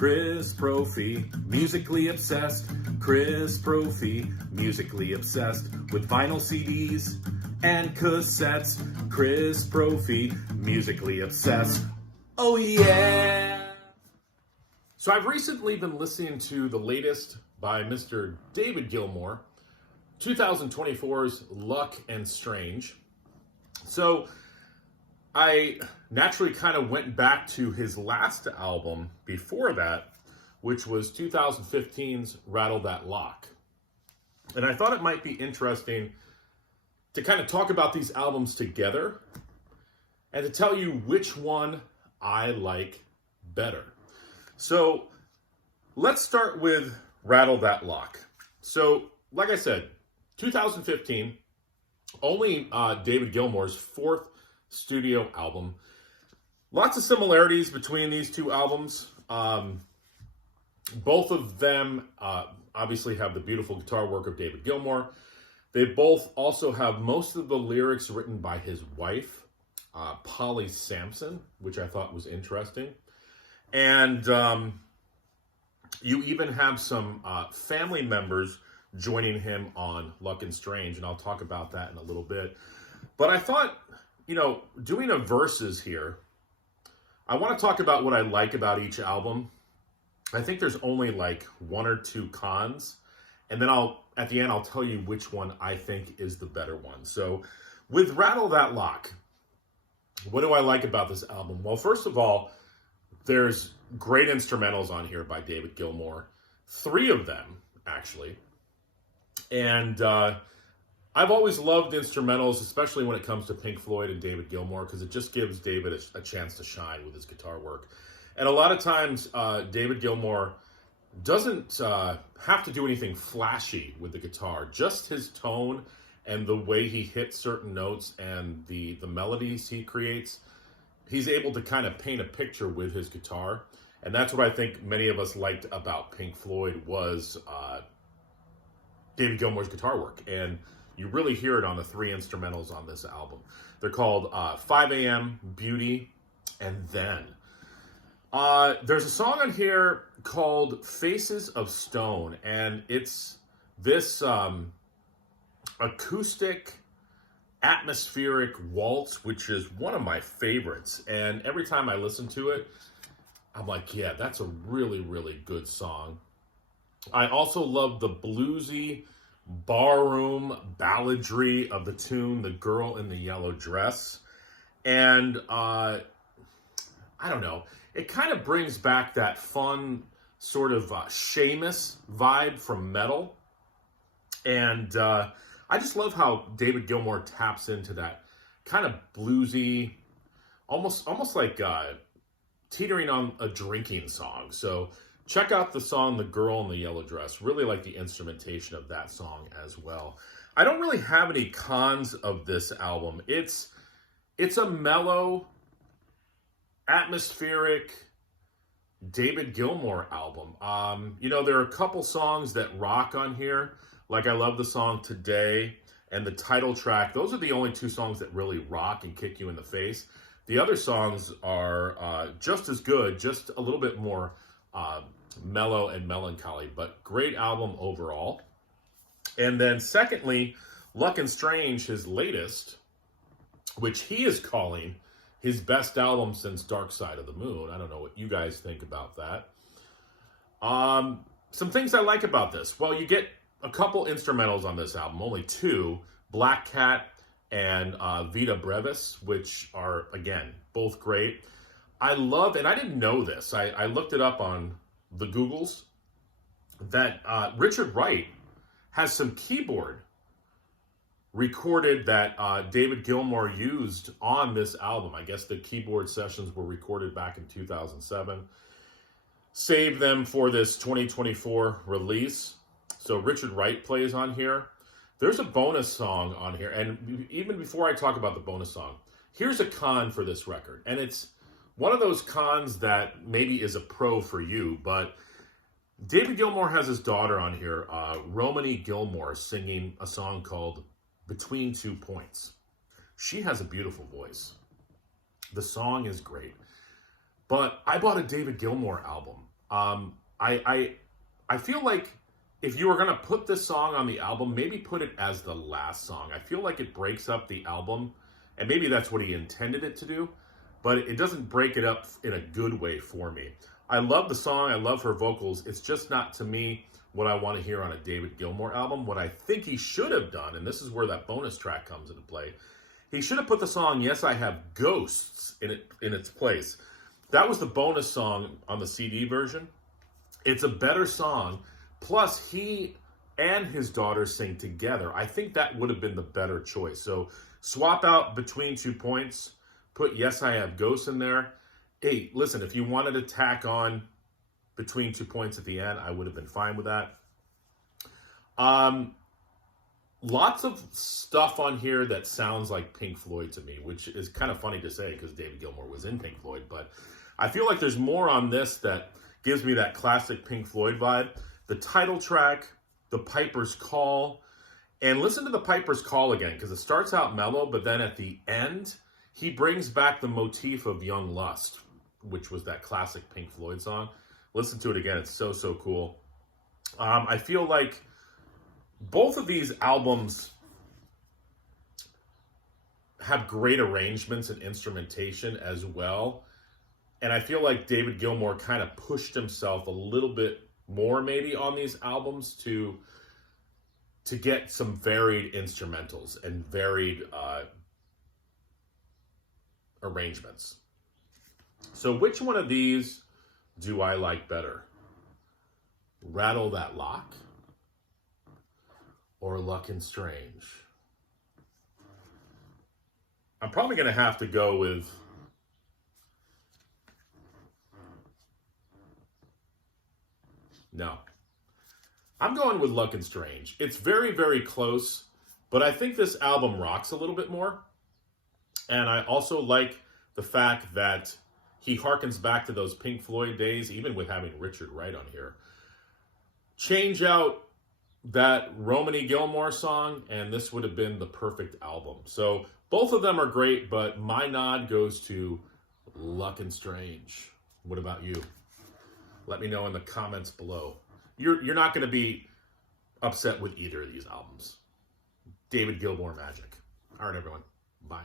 Chris Brophy, musically obsessed. Chris Brophy, musically obsessed with vinyl CDs and cassettes. Chris Brophy, musically obsessed. Oh yeah! So I've recently been listening to the latest by Mr. David Gilmour, 2024's Luck and Strange. So I naturally kind of went back to his last album before that, which was 2015's Rattle That Lock. And I thought it might be interesting to kind of talk about these albums together and to tell you which one I like better. So let's start with Rattle That Lock. So, like I said, 2015, only David Gilmour's fourth studio album. Lots of similarities between these two albums. Both of them obviously have the beautiful guitar work of David Gilmour. They both also have most of the lyrics written by his wife, Polly Sampson, which I thought was interesting. And you even have some family members joining him on Luck and Strange, and I'll talk about that in a little bit. But I thought, doing a verses here, I want to talk about what I like about each album. I think there's only like one or two cons, and then at the end, I'll tell you which one I think is the better one. So with Rattle That Lock, what do I like about this album? Well, first of all, there's great instrumentals on here by David Gilmour. 3 of them, actually. And I've always loved instrumentals, especially when it comes to Pink Floyd and David Gilmour, because it just gives David a chance to shine with his guitar work. And a lot of times, David Gilmour doesn't have to do anything flashy with the guitar. Just his tone and the way he hits certain notes and the melodies he creates, he's able to kind of paint a picture with his guitar. And that's what I think many of us liked about Pink Floyd was David Gilmour's guitar work. And you really hear it on the 3 instrumentals on this album. They're called 5 a.m., Beauty, and Then. There's a song on here called Faces of Stone, and it's this acoustic, atmospheric waltz, which is one of my favorites. And every time I listen to it, I'm like, yeah, that's a really, really good song. I also love the bluesy, barroom balladry of the tune, The Girl in the Yellow Dress. And I don't know, it kind of brings back that fun sort of Seamus vibe from metal. And I just love how David Gilmour taps into that kind of bluesy, almost like teetering on a drinking song. So check out the song The Girl in the Yellow Dress. Really like the instrumentation of that song as well. I don't really have any cons of this album. It's a mellow, atmospheric David Gilmour album. There are a couple songs that rock on here. Like I love the song Today and the title track. Those are the only 2 songs that really rock and kick you in the face. The other songs are just as good, just a little bit more mellow and melancholy, but great album overall. And then secondly, Luck and Strange, his latest, which he is calling his best album since Dark Side of the Moon. I don't know what you guys think about that. Some things I like about this. Well, you get a couple instrumentals on this album, only 2, Black Cat and Vita Brevis, which are, again, both great. I love, and I didn't know this, I looked it up on the Googles, that Richard Wright has some keyboard recorded that David Gilmour used on this album. I guess the keyboard sessions were recorded back in 2007. Saved them for this 2024 release. So Richard Wright plays on here. There's a bonus song on here. And even before I talk about the bonus song, here's a con for this record. And it's one of those cons that maybe is a pro for you, but David Gilmour has his daughter on here, Romany Gilmour, singing a song called Between 2 Points. She has a beautiful voice. The song is great. But I bought a David Gilmour album I feel like if you were going to put this song on the album, maybe put it as the last song. I feel like it breaks up the album, and maybe that's what he intended it to do, but it doesn't break it up in a good way for me. I love the song. I love her vocals. It's just not, to me, what I want to hear on a David Gilmour album. What I think he should have done, and this is where that bonus track comes into play, he should have put the song Yes, I Have Ghosts in its place. That was the bonus song on the CD version. It's a better song. Plus, he and his daughter sing together. I think that would have been the better choice. So swap out Between 2 Points. Put Yes, I Have Ghosts in there. Hey, listen, if you wanted to tack on Between 2 Points at the end, I would have been fine with that. Lots of stuff on here that sounds like Pink Floyd to me, which is kind of funny to say because David Gilmour was in Pink Floyd, but I feel like there's more on this that gives me that classic Pink Floyd vibe. The title track, The Piper's Call, and listen to The Piper's Call again because it starts out mellow, but then at the end, he brings back the motif of Young Lust, which was that classic Pink Floyd song. Listen to it again. It's so, so cool. I feel like both of these albums have great arrangements and instrumentation as well. And I feel like David Gilmour kind of pushed himself a little bit more maybe on these albums to get some varied instrumentals and varied arrangements. So which one of these do I like better? Rattle That Lock or Luck and Strange? I'm probably going to have to go with no. I'm going with Luck and Strange. It's very, very close, but I think this album rocks a little bit more. And I also like the fact that he harkens back to those Pink Floyd days, even with having Richard Wright on here. Change out that Romany Gilmour song, and this would have been the perfect album. So both of them are great, but my nod goes to Luck and Strange. What about you? Let me know in the comments below. You're not going to be upset with either of these albums. David Gilmour magic. All right, everyone. Bye.